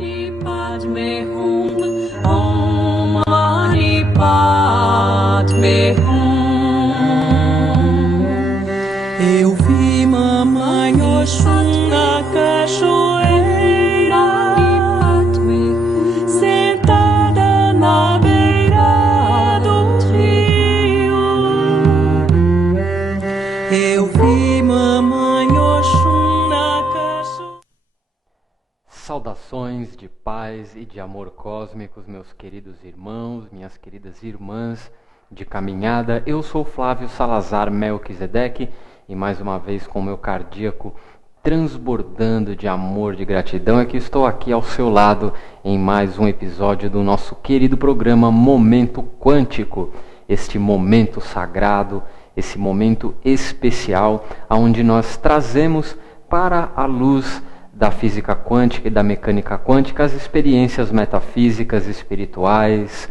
Mani Padme Hum, Om Mani Padme Hum. Eu vi mamãe Oxum na cachoeira, sentada na beira do rio. Eu vi mamãe Oxum na cachoeira. Saudações de paz e de amor cósmicos, meus queridos irmãos, minhas queridas irmãs de caminhada. Eu sou Flávio Salazar Melquisedeque e mais uma vez com o meu cardíaco transbordando de amor, de gratidão, é que estou aqui ao seu lado em mais um episódio do nosso querido programa Momento Quântico, este momento sagrado, esse momento especial, onde nós trazemos para a luz da física quântica e da mecânica quântica as experiências metafísicas, espirituais,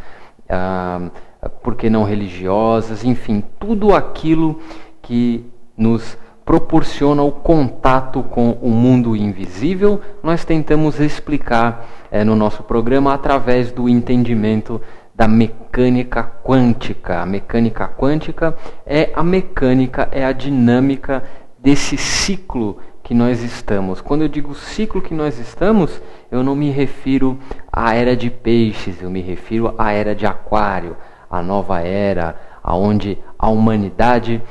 por que não religiosas, enfim, tudo aquilo que nos proporciona o contato com o mundo invisível, nós tentamos explicar no nosso programa através do entendimento da mecânica quântica. A mecânica quântica é a mecânica, é a dinâmica desse ciclo que nós estamos. Quando eu digo ciclo que nós estamos, eu não me refiro à era de peixes, eu me refiro à era de aquário, a nova era, onde a humanidade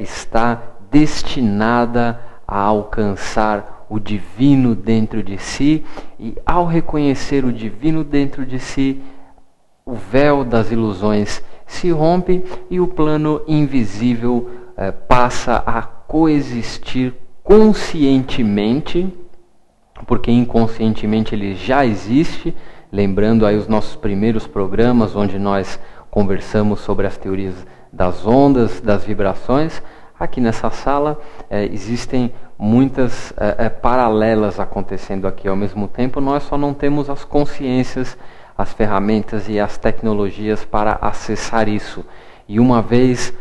está destinada a alcançar o divino dentro de si, e ao reconhecer o divino dentro de si, o véu das ilusões se rompe e o plano invisível passa a coexistir conscientemente, porque inconscientemente ele já existe. Lembrando aí os nossos primeiros programas, onde nós conversamos sobre as teorias das ondas, das vibrações. Aqui nessa sala existem muitas paralelas acontecendo aqui ao mesmo tempo, nós só não temos as consciências, as ferramentas e as tecnologias para acessar isso. E uma vez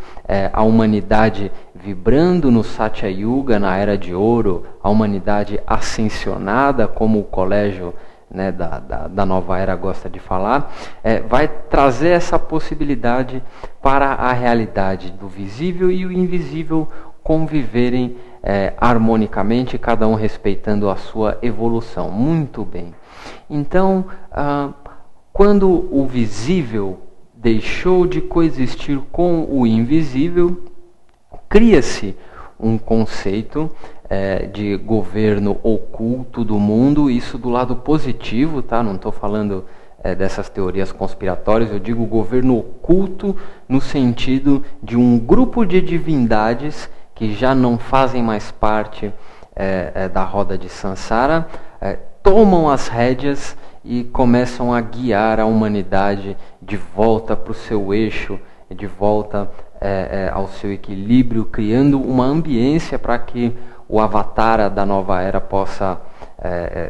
a humanidade vibrando no Satya Yuga, na Era de Ouro, a humanidade ascensionada, como o colégio da nova era gosta de falar, vai trazer essa possibilidade para a realidade do visível e o invisível conviverem harmonicamente, cada um respeitando a sua evolução. Muito bem. Então, quando o visível deixou de coexistir com o invisível, cria-se um conceito de governo oculto do mundo, isso do lado positivo, tá? Não estou falando dessas teorias conspiratórias, eu digo governo oculto no sentido de um grupo de divindades que já não fazem mais parte da roda de Sansara, tomam as rédeas e começam a guiar a humanidade de volta para o seu eixo, de volta ao seu equilíbrio, criando uma ambiência para que o avatar da nova era possa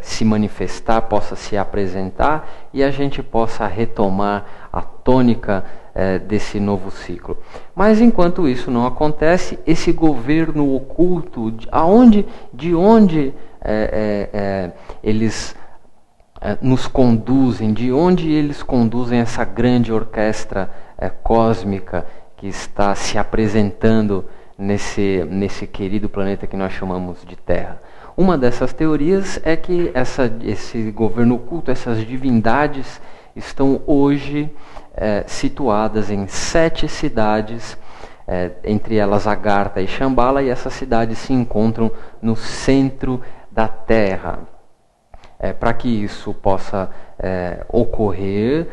se manifestar, possa se apresentar e a gente possa retomar a tônica desse novo ciclo. Mas enquanto isso não acontece, esse governo oculto, de onde eles nos conduzem, de onde eles conduzem essa grande orquestra cósmica que está se apresentando nesse querido planeta que nós chamamos de Terra. Uma dessas teorias é que esse governo oculto, essas divindades, estão hoje situadas em 7 cidades, entre elas Agartha e Shambhala, e essas cidades se encontram no centro da Terra. Para que isso possa ocorrer,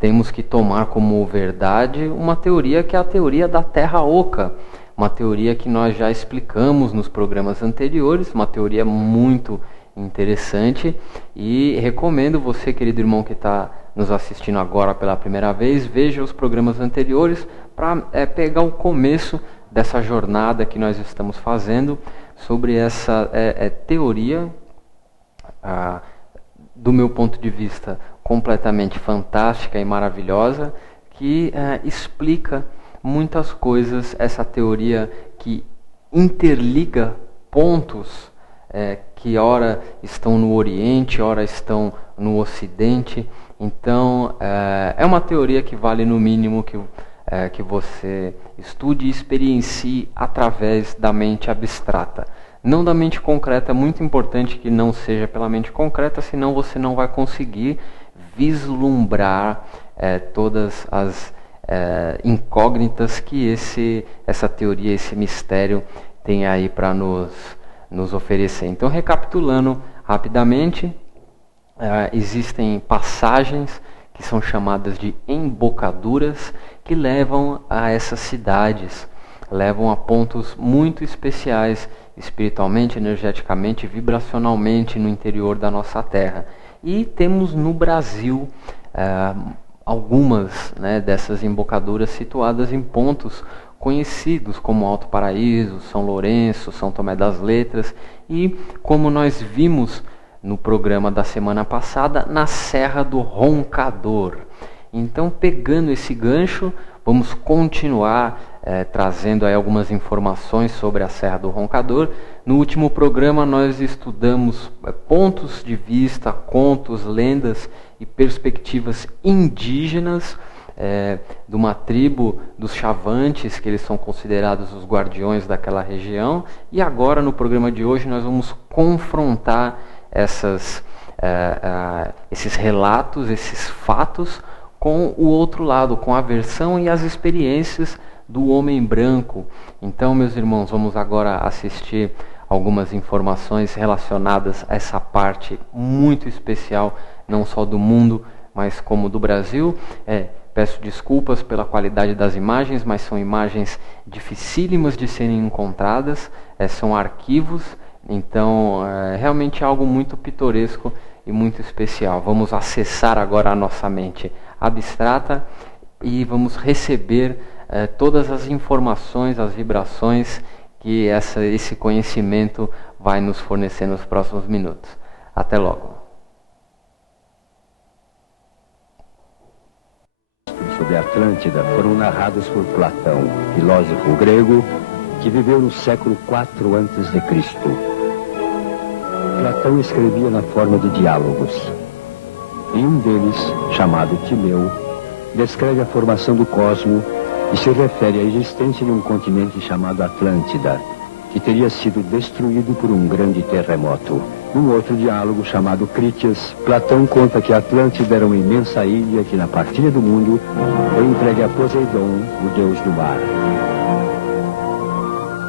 temos que tomar como verdade uma teoria que é a teoria da Terra Oca, uma teoria que nós já explicamos nos programas anteriores, uma teoria muito interessante, e recomendo você, querido irmão que está nos assistindo agora pela primeira vez, veja os programas anteriores para pegar o começo dessa jornada que nós estamos fazendo sobre essa teoria, do meu ponto de vista, completamente fantástica e maravilhosa, que explica muitas coisas, essa teoria que interliga pontos que ora estão no Oriente, ora estão no Ocidente. Então, é uma teoria que vale no mínimo que você estude e experiencie através da mente abstrata. Não da mente concreta. É muito importante que não seja pela mente concreta, senão você não vai conseguir vislumbrar todas as incógnitas que essa teoria, esse mistério tem aí para nos oferecer. Então, recapitulando rapidamente, existem passagens que são chamadas de embocaduras, que levam a essas cidades, levam a pontos muito especiais, espiritualmente, energeticamente, vibracionalmente no interior da nossa Terra. E temos no Brasil algumas dessas embocaduras situadas em pontos conhecidos como Alto Paraíso, São Lourenço, São Tomé das Letras e, como nós vimos no programa da semana passada, na Serra do Roncador. Então, pegando esse gancho, vamos continuar trazendo aí algumas informações sobre a Serra do Roncador. No último programa nós estudamos pontos de vista, contos, lendas e perspectivas indígenas de uma tribo dos Chavantes, que eles são considerados os guardiões daquela região. E agora, no programa de hoje, nós vamos confrontar esses relatos, esses fatos, com o outro lado, com a versão e as experiências do homem branco. Então, meus irmãos, vamos agora assistir algumas informações relacionadas a essa parte muito especial, não só do mundo, mas como do Brasil. Peço desculpas pela qualidade das imagens, mas são imagens dificílimas de serem encontradas, são arquivos, então realmente é algo muito pitoresco e muito especial. Vamos acessar agora a nossa mente abstrata e vamos receber todas as informações, as vibrações que esse conhecimento vai nos fornecer nos próximos minutos. Até logo. Sobre a Atlântida foram narrados por Platão, filósofo grego que viveu no século IV a.C. Platão escrevia na forma de diálogos. Em um deles, chamado Timeu, descreve a formação do cosmo e se refere à existência de um continente chamado Atlântida, que teria sido destruído por um grande terremoto. Num outro diálogo, chamado Crítias, Platão conta que a Atlântida era uma imensa ilha que, na partida do mundo, foi entregue a Poseidon, o deus do mar.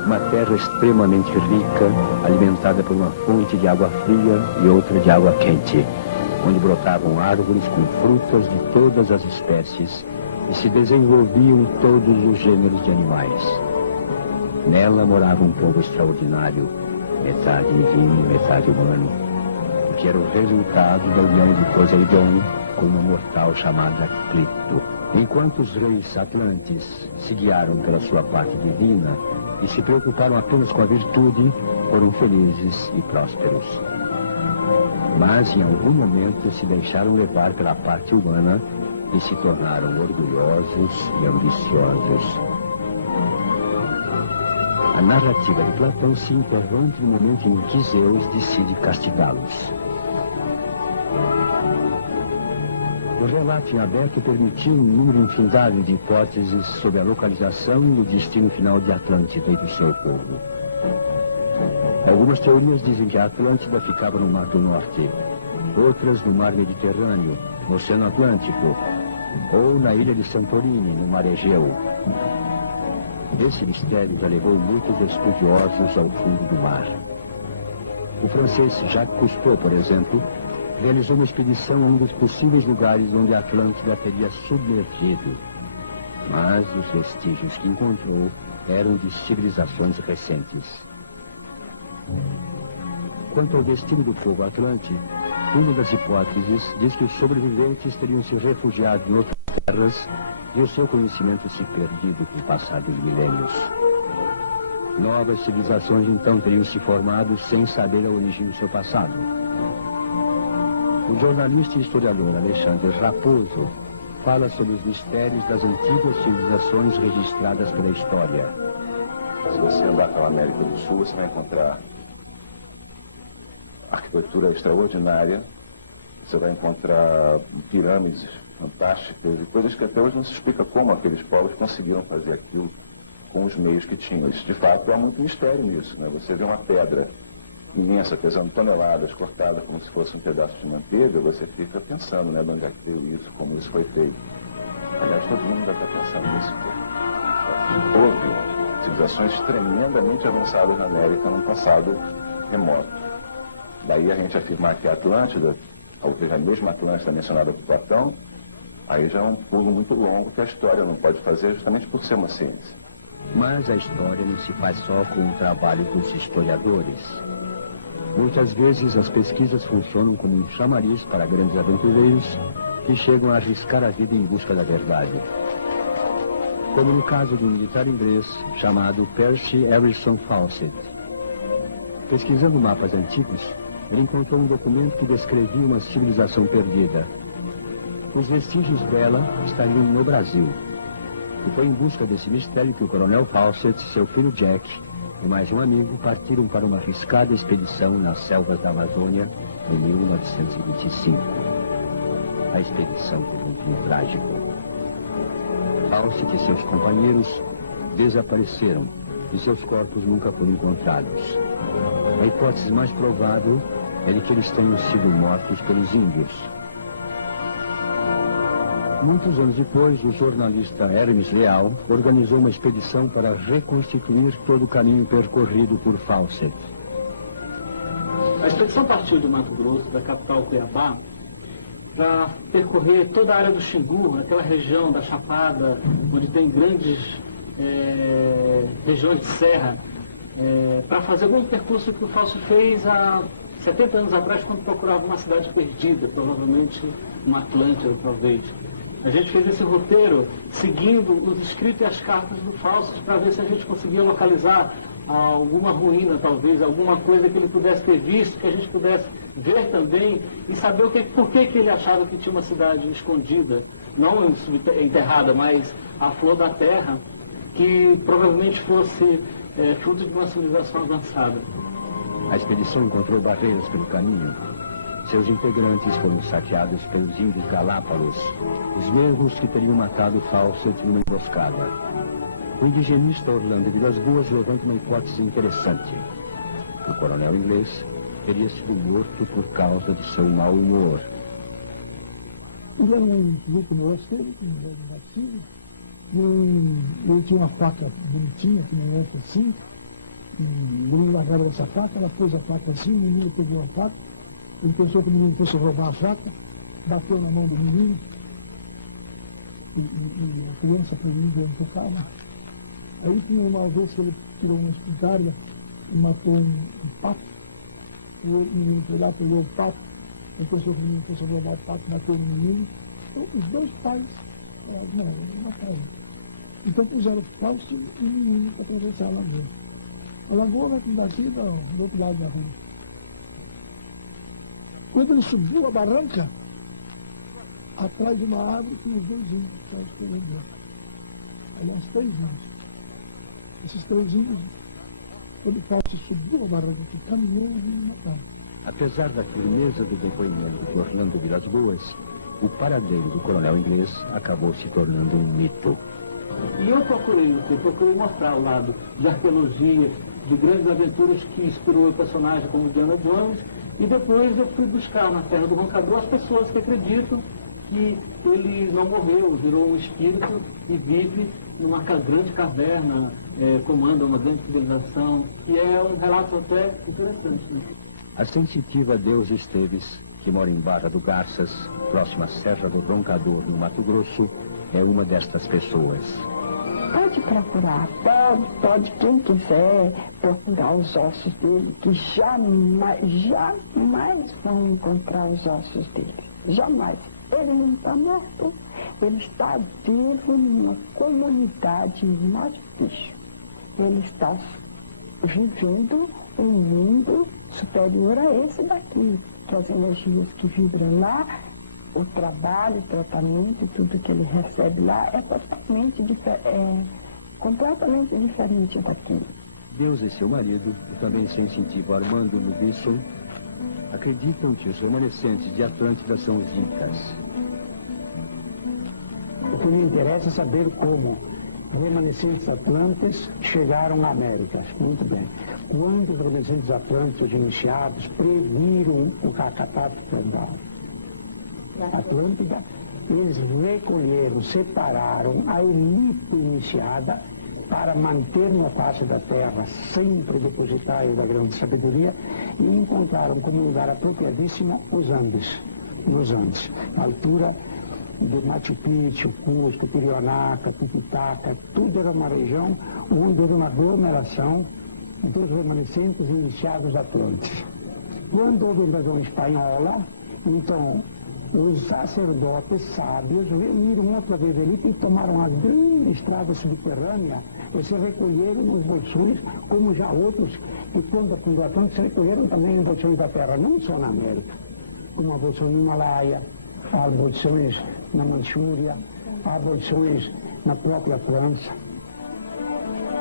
Uma terra extremamente rica, alimentada por uma fonte de água fria e outra de água quente, onde brotavam árvores com frutas de todas as espécies e se desenvolviam todos os gêneros de animais. Nela morava um povo extraordinário, metade divino e metade humano, que era o resultado da união de Poseidon com uma mortal chamada Clito. Enquanto os reis atlantes se guiaram pela sua parte divina e se preocuparam apenas com a virtude, foram felizes e prósperos. Mas em algum momento se deixaram levar pela parte humana e se tornaram orgulhosos e ambiciosos. A narrativa de Platão se interrompe no momento em que Zeus decide castigá-los. O relato em aberto permitiu um número infindável de hipóteses sobre a localização e o destino final de Atlântida e do seu povo. Algumas teorias dizem que a Atlântida ficava no Mar do Norte, outras no Mar Mediterrâneo, no Oceano Atlântico, ou na ilha de Santorini, no Mar Egeu. Esse mistério já levou muitos estudiosos ao fundo do mar. O francês Jacques Cousteau, por exemplo, realizou uma expedição a um dos possíveis lugares onde a Atlântida teria submergido. Mas os vestígios que encontrou eram de civilizações recentes. Quanto ao destino do povo atlante, uma das hipóteses diz que os sobreviventes teriam se refugiado em outras terras e o seu conhecimento se perdido por passados milênios. Novas civilizações então teriam se formado sem saber a origem do seu passado. O jornalista e historiador Alexandre Raposo fala sobre os mistérios das antigas civilizações registradas pela história. Se você andar pela América do Sul, você vai encontrar arquitetura extraordinária, você vai encontrar pirâmides fantásticas e coisas que até hoje não se explica como aqueles povos conseguiram fazer aquilo com os meios que tinham. Isso, de fato, há muito mistério nisso, né? Você vê uma pedra imensa, pesando toneladas, cortada como se fosse um pedaço de manteiga, você fica pensando, né, de onde é que veio isso, como isso foi feito. Aliás, todo mundo deve estar pensando nisso. Houve civilizações tremendamente avançadas na América num passado remoto. Daí a gente afirmar que a Atlântida, talvez a mesma Atlântida mencionada por Platão, aí já é um pulo muito longo que a história não pode fazer justamente por ser uma ciência. Mas a história não se faz só com o trabalho dos historiadores. Muitas vezes as pesquisas funcionam como um chamariz para grandes aventureiros que chegam a arriscar a vida em busca da verdade. Como no caso de um militar inglês chamado Percy Harrison Fawcett. Pesquisando mapas antigos, ele encontrou um documento que descrevia uma civilização perdida. Os vestígios dela estariam no Brasil. E foi em busca desse mistério que o coronel Fawcett, seu filho Jack e mais um amigo partiram para uma arriscada expedição nas selvas da Amazônia em 1925. A expedição teve um fim trágico. Fawcett e seus companheiros desapareceram e seus corpos nunca foram encontrados. A hipótese mais provável é de que eles tenham sido mortos pelos índios. Muitos anos depois, o jornalista Hermes Leal organizou uma expedição para reconstituir todo o caminho percorrido por Fawcett. A expedição partiu do Mato Grosso, da capital Cuiabá, para percorrer toda a área do Xingu, aquela região da Chapada, onde tem grandes regiões de serra, para fazer algum percurso que o Fawcett fez há 70 anos atrás, quando procurava uma cidade perdida, provavelmente uma Atlântida, talvez. A gente fez esse roteiro seguindo os escritos e as cartas do Fawcett para ver se a gente conseguia localizar alguma ruína, talvez, alguma coisa que ele pudesse ter visto, que a gente pudesse ver também e saber por que ele achava que tinha uma cidade escondida, não enterrada, mas à flor da terra, que provavelmente fosse fruto de uma civilização avançada. A expedição encontrou barreiras pelo caminho. Seus integrantes foram saqueados pelos índios Galápagos, os mesmos que teriam matado Fawcett numa emboscada. O indigenista Orlando Vilas Boas levanta uma hipótese interessante. O coronel inglês teria sido morto por causa de seu mau humor. Ele era um grupo mosteiro, ele tinha uma faca bonitinha, que não outra assim, e ele largava essa faca, ela pôs a faca assim, o menino pegou a faca, ele pensou que o menino fosse roubar a faca, bateu na mão do menino, e a criança foi indo onde tocava. Aí tinha uma vez que ele tirou uma espingarda e matou um pato, e o menino foi lá, pegou o pato, ele pensou que o menino fosse roubar o pato, bateu no menino. Então, os dois pais, não mataram. Então puseram o Fawcett e o menino para atravessar a lagoa. A lagoa vai daqui do outro lado da rua. Quando ele subiu a barranca, atrás de uma árvore, tinha os dois índios que estavam esperando. Aliás, 3 índios. Esses 3 índios, quando o Fawcett subiu a barranca, que caminhou e me mataram. Apesar da firmeza do depoimento de Orlando Vilas Boas, o paradeiro do coronel inglês acabou se tornando um mito. E eu procurei mostrar o lado da arqueologia, de grandes aventuras que inspirou o personagem como Indiana Jones, e depois eu fui buscar na Terra do Roncador as pessoas que acreditam que ele não morreu, virou um espírito e vive numa grande caverna, comanda uma grande civilização, e é um relato até interessante, né? A sensitiva Deusa Esteves, que mora em Barra do Garças, próxima à Serra do Roncador, no Mato Grosso, é uma destas pessoas. Pode procurar, pode quem quiser procurar os ossos dele, que jamais vão encontrar os ossos dele. Jamais. Ele não está morto, ele está vivo numa comunidade Mato Bicho. Ele está vivendo um mundo superior a esse daqui, que as energias que vibram lá, o trabalho, o tratamento, tudo que ele recebe lá é completamente diferente daqui. Deus e seu marido, e também sensitivo Armando Lubisson, Acreditam que os remanescentes de Atlântida são os Incas. O que me interessa é saber como remanescentes atlantes chegaram à América. Muito bem. Quantos remanescentes atlânticos iniciados previram o catastro Atlântida? Eles recolheram, separaram a elite iniciada para manter na face da terra sempre depositário da grande sabedoria e encontraram como lugar apropriadíssimo os Andes, nos Andes, na altura de Machu Picchu, Cusco, Pirionaca, Titicaca, tudo era uma região onde era uma aglomeração dos remanescentes iniciados atlantes. Quando houve a invasão espanhola, então os sacerdotes sábios reuniram outra vez a elite e tomaram a grande estrada subterrânea e se recolheram nos bolsões, como já outros que quando afundou Atlântico se recolheram também em bolsões da terra, não só na América, como a bolsão no Himalaia, há bolsões na Manchúria, há bolsões na própria França.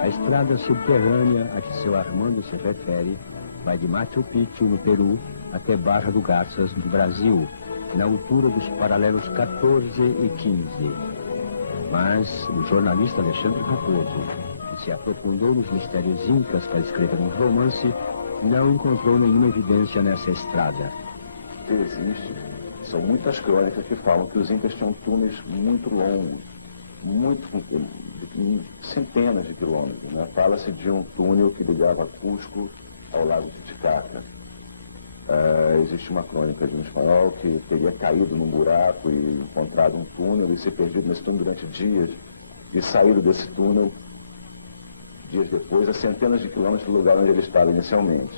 A estrada subterrânea a que seu Armando se refere vai de Machu Picchu, no Peru, até Barra do Garças, no Brasil, na altura dos paralelos 14 e 15. Mas o jornalista Alexandre Raposo, que se aprofundou nos mistérios incas para escrever um romance, não encontrou nenhuma evidência nessa estrada. Existe. São muitas crônicas que falam que os incas tinham túneis muito longos, centenas de quilômetros. Né? Fala-se de um túnel que ligava Cusco ao lago Titicaca. Existe uma crônica de um espanhol que teria caído num buraco e encontrado um túnel e se perdido nesse túnel durante dias e saído desse túnel dias depois a centenas de quilômetros do lugar onde ele estava inicialmente.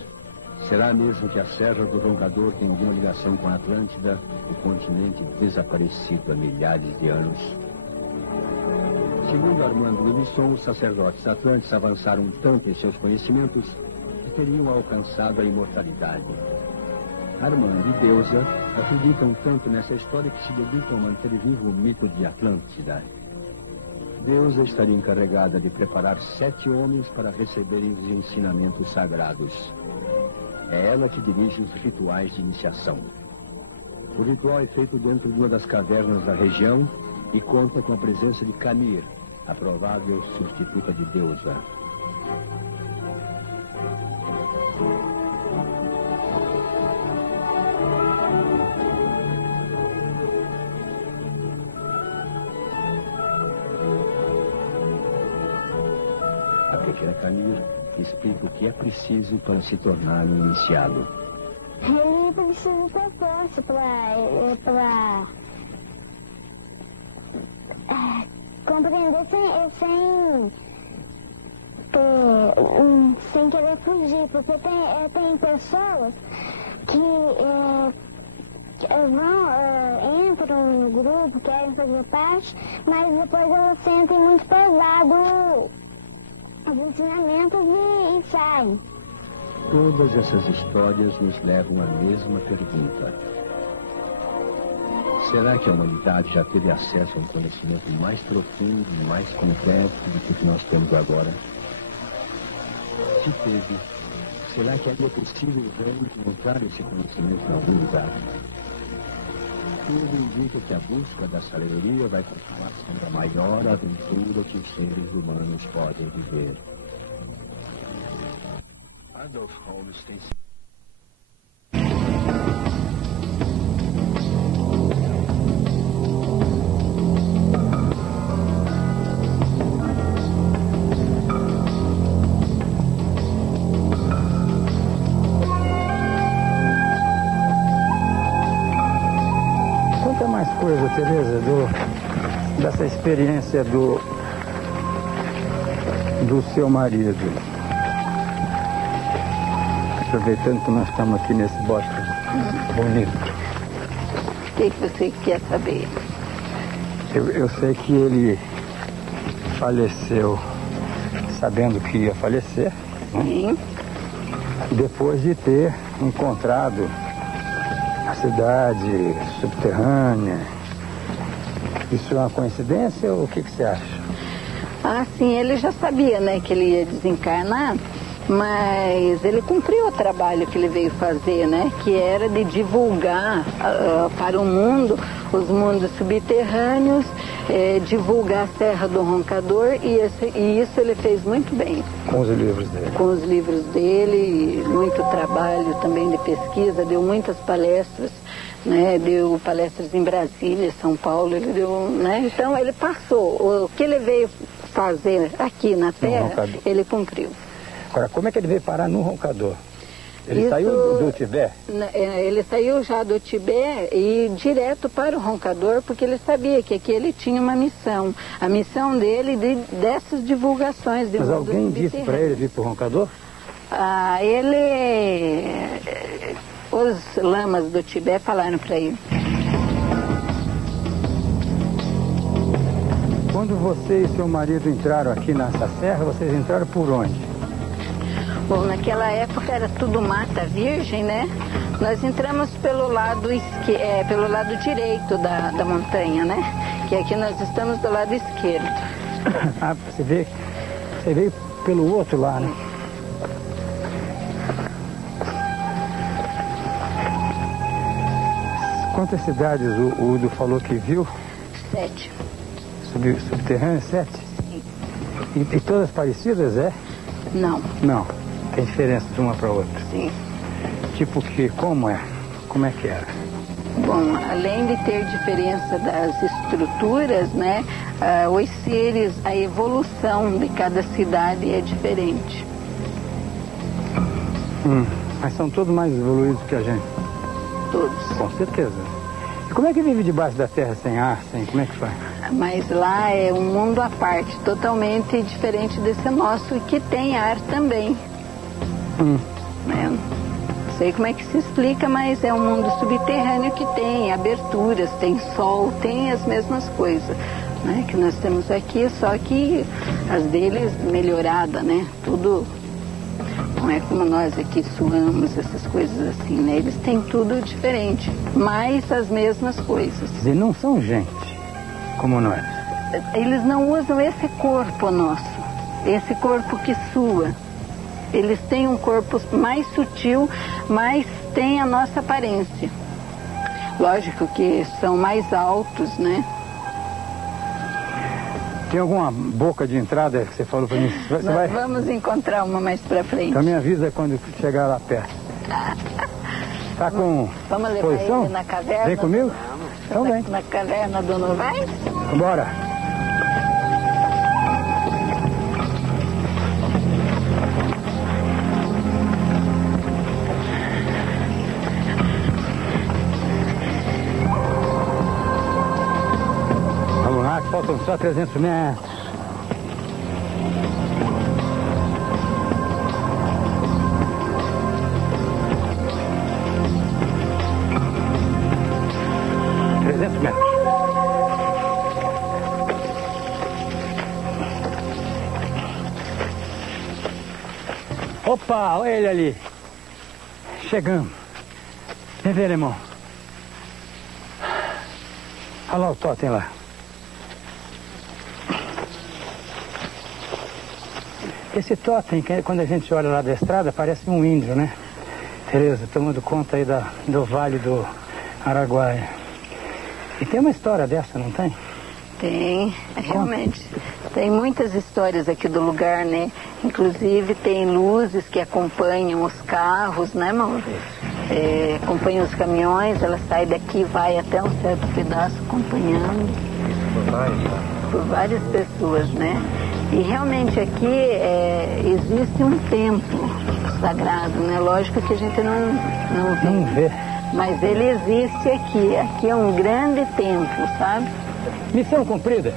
Será mesmo que a Serra do Roncador tem alguma ligação com a Atlântida, o continente desaparecido há milhares de anos? Segundo Armando Wilson, os sacerdotes atlantes avançaram tanto em seus conhecimentos que teriam alcançado a imortalidade. Armando e Deusa acreditam tanto nessa história que se dedicam a manter vivo o mito de Atlântida. Deusa estaria encarregada de preparar 7 homens para receberem os ensinamentos sagrados. É ela que dirige os rituais de iniciação. O ritual é feito dentro de uma das cavernas da região e conta com a presença de Canir, a provável substituta de Deusa. A pequena Canir explica o que é preciso para se tornar um iniciado. Ele precisa ter força para compreender sem querer fugir, porque tem pessoas que entram no grupo, querem fazer parte, mas depois elas sentem muito pesado os ensinamentos e saem. Todas essas histórias nos levam à mesma pergunta. Será que a humanidade já teve acesso a um conhecimento mais profundo e mais complexo do que nós temos agora? Se teve, será que ainda é possível encontrar esse conhecimento em algum lugar? Tudo indica que a busca da sabedoria vai continuar sendo a maior aventura que os seres humanos podem viver. Adolf Holmes tem... Conta mais coisa, Tereza, dessa experiência do seu marido. Aproveitando que nós estamos aqui nesse bosque bonito. O que você quer saber? Eu sei que ele faleceu sabendo que ia falecer, né? Sim. Depois de ter encontrado a cidade subterrânea. Isso é uma coincidência ou o que você acha? Ah, sim, ele já sabia, né, que ele ia desencarnar. Mas ele cumpriu o trabalho que ele veio fazer, né? Que era de divulgar para o mundo, os mundos subterrâneos, divulgar a Serra do Roncador, e isso ele fez muito bem. Com os livros dele. Com os livros dele, muito trabalho também de pesquisa, deu muitas palestras, né? Deu palestras em Brasília, São Paulo, ele deu, né? Então ele passou, o que ele veio fazer aqui na Terra, ele cumpriu. Agora, como é que ele veio parar no Roncador? Ele Isso, saiu do Tibete? Ele saiu já do Tibete e direto para o Roncador, porque ele sabia que aqui ele tinha uma missão. A missão dele dessas divulgações. Mas alguém disse para ele vir para o Roncador? Os lamas do Tibete falaram para ele. Quando você e seu marido entraram aqui nessa serra, vocês entraram por onde? Bom, naquela época era tudo mata virgem, né? Nós entramos pelo lado direito da montanha, né? Que aqui nós estamos do lado esquerdo. Ah, você veio pelo outro lá, né? Quantas cidades o Udo falou que viu? 7. Subterrâneas, 7? Sim. E todas parecidas, é? Não. Não. Tem diferença de uma para outra? Sim. Tipo que, como é? Como é que era? Bom, além de ter diferença das estruturas, né? Os seres, a evolução de cada cidade é diferente. Mas são todos mais evoluídos que a gente? Todos. Com certeza. E como é que vive debaixo da terra sem ar, como é que faz? Mas lá é um mundo à parte, totalmente diferente desse nosso, que tem ar também. Não sei como é que se explica, mas é um mundo subterrâneo que tem aberturas, tem sol, tem as mesmas coisas, né, que nós temos aqui, só que as deles melhorada, né? Tudo não é como nós aqui suamos, essas coisas assim, né? Eles têm tudo diferente, mas as mesmas coisas. Quer dizer, não são gente como nós. Eles não usam esse corpo nosso, esse corpo que sua. Eles têm um corpo mais sutil, mas tem a nossa aparência. Lógico que são mais altos, né? Tem alguma boca de entrada que você falou para mim? Vamos encontrar uma mais pra frente. Então me avisa quando chegar lá perto. Tá com Vamos levar posição? ele na caverna? Vem comigo? Então vem. Na caverna do Novaes? Bora. Vamos lá, que faltam só 300 metros. Opa, olha ele ali. Chegamos. Vem ver, irmão. Olha lá o totem lá. Esse totem, quando a gente olha lá da estrada, parece um índio, né? Tereza, tomando conta aí do Vale do Araguaia. E tem uma história dessa, não tem? Tem, realmente. Tem muitas histórias aqui do lugar, né? Inclusive tem luzes que acompanham os carros, né, amor? Acompanham os caminhões, ela sai daqui e vai até um certo pedaço acompanhando. Por várias pessoas, né? E realmente aqui existe um templo sagrado, né? Lógico que a gente não vê. Mas ele existe aqui. Aqui é um grande templo, sabe? Missão cumprida.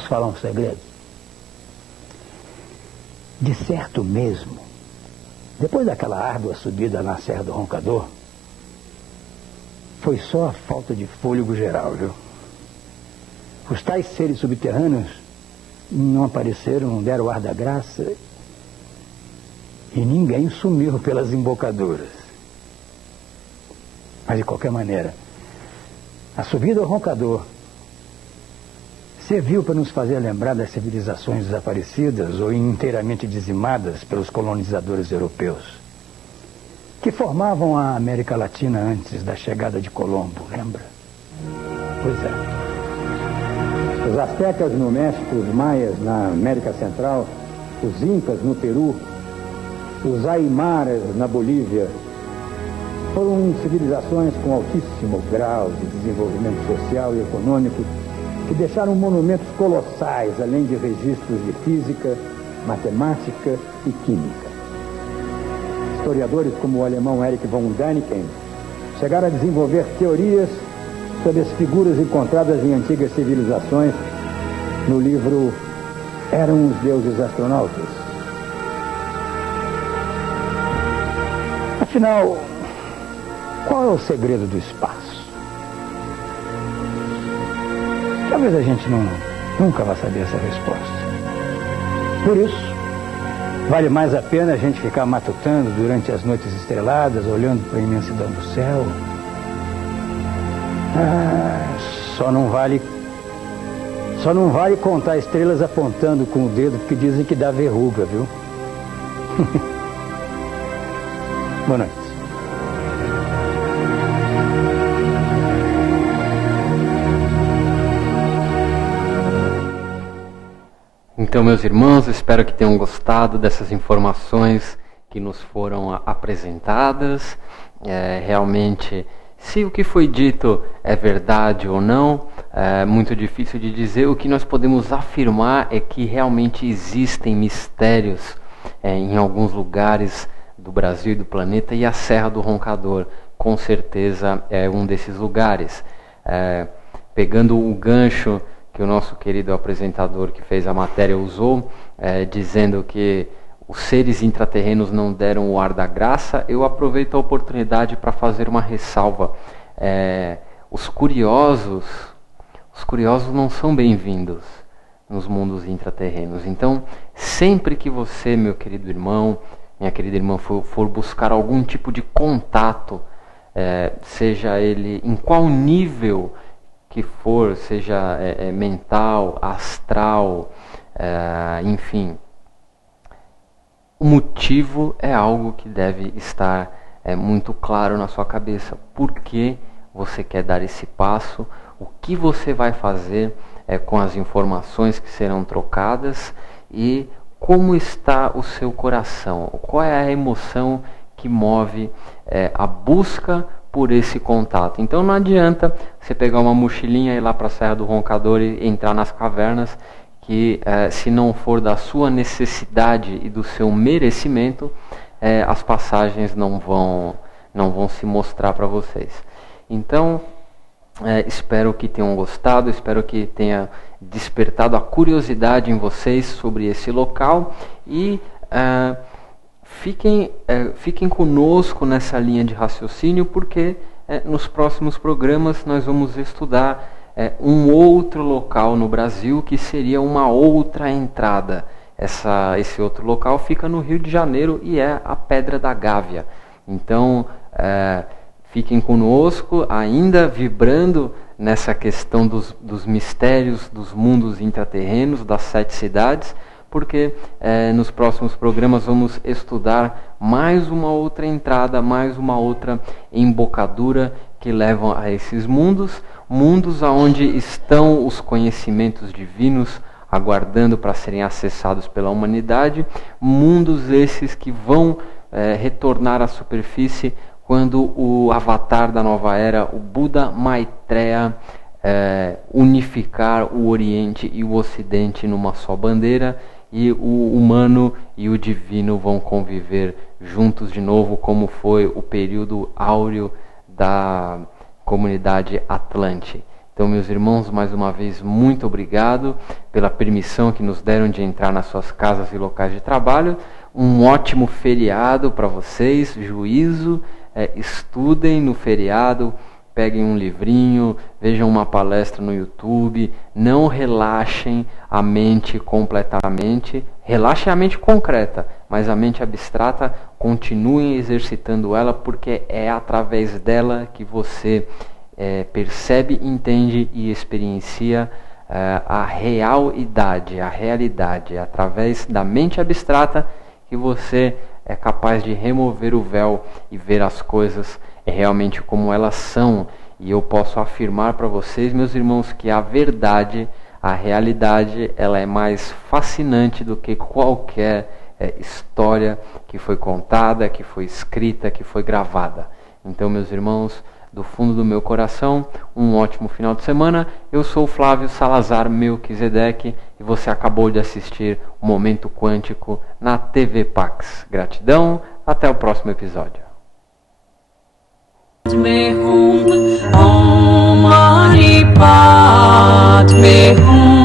Posso falar um segredo? De certo mesmo, depois daquela árdua subida na Serra do Roncador, foi só a falta de fôlego geral, viu? Os tais seres subterrâneos não apareceram, não deram o ar da graça e ninguém sumiu pelas embocaduras. Mas de qualquer maneira, a subida ao Roncador serviu para nos fazer lembrar das civilizações desaparecidas ou inteiramente dizimadas pelos colonizadores europeus, que formavam a América Latina antes da chegada de Colombo, lembra? Pois é. Os astecas no México, os maias na América Central, os incas no Peru, os aimaras na Bolívia, foram civilizações com altíssimo grau de desenvolvimento social e econômico, que deixaram monumentos colossais, além de registros de física, matemática e química. Historiadores como o alemão Erich von Däniken chegaram a desenvolver teorias sobre as figuras encontradas em antigas civilizações no livro Eram os Deuses Astronautas. Afinal, qual é o segredo do espaço? Talvez a gente nunca vá saber essa resposta. Por isso, vale mais a pena a gente ficar matutando durante as noites estreladas, olhando para a imensidão do céu. Só não vale contar estrelas apontando com o dedo, porque dizem que dá verruga, viu? Boa noite. Então, meus irmãos, espero que tenham gostado dessas informações que nos foram apresentadas. Realmente, se o que foi dito é verdade ou não, é muito difícil de dizer. O que nós podemos afirmar é que realmente existem mistérios em alguns lugares do Brasil e do planeta, e a Serra do Roncador, com certeza, é um desses lugares. Pegando o gancho que o nosso querido apresentador que fez a matéria usou, dizendo que os seres intraterrenos não deram o ar da graça, eu aproveito a oportunidade para fazer uma ressalva. Os curiosos não são bem-vindos nos mundos intraterrenos. Então, sempre que você, meu querido irmão, minha querida irmã, for buscar algum tipo de contato, seja ele em qual nível que for, seja mental, astral, enfim, o motivo é algo que deve estar muito claro na sua cabeça. Por que você quer dar esse passo? O que você vai fazer com as informações que serão trocadas? E como está o seu coração? Qual é a emoção que move a busca por esse contato? Então não adianta você pegar uma mochilinha e ir lá para a Serra do Roncador e entrar nas cavernas, que se não for da sua necessidade e do seu merecimento, as passagens não vão se mostrar para vocês. Então, espero que tenham gostado, espero que tenha despertado a curiosidade em vocês sobre esse local, e fiquem conosco nessa linha de raciocínio, porque nos próximos programas nós vamos estudar um outro local no Brasil, que seria uma outra entrada. Esse outro local fica no Rio de Janeiro e é a Pedra da Gávea. Então, fiquem conosco, ainda vibrando nessa questão dos mistérios dos mundos intraterrenos, das 7 cidades, porque nos próximos programas vamos estudar mais uma outra entrada, mais uma outra embocadura que levam a esses mundos onde estão os conhecimentos divinos aguardando para serem acessados pela humanidade, mundos esses que vão retornar à superfície quando o avatar da nova era, o Buda Maitreya, unificar o Oriente e o Ocidente numa só bandeira, e o humano e o divino vão conviver juntos de novo, como foi o período áureo da comunidade Atlante. Então, meus irmãos, mais uma vez, muito obrigado pela permissão que nos deram de entrar nas suas casas e locais de trabalho. Um ótimo feriado para vocês, juízo, estudem no feriado, peguem um livrinho, vejam uma palestra no YouTube, não relaxem a mente completamente, relaxem a mente concreta, mas a mente abstrata, continuem exercitando ela, porque é através dela que você percebe, entende e experiencia a realidade, é através da mente abstrata que você é capaz de remover o véu e ver as coisas realmente como elas são. E eu posso afirmar para vocês, meus irmãos, que a verdade, a realidade, ela é mais fascinante do que qualquer história que foi contada, que foi escrita, que foi gravada. Então, meus irmãos, do fundo do meu coração, um ótimo final de semana. Eu sou Flávio Salazar Melquisedeque e você acabou de assistir o Momento Quântico na TV Pax. Gratidão, até o próximo episódio. Om Mani Padme Hum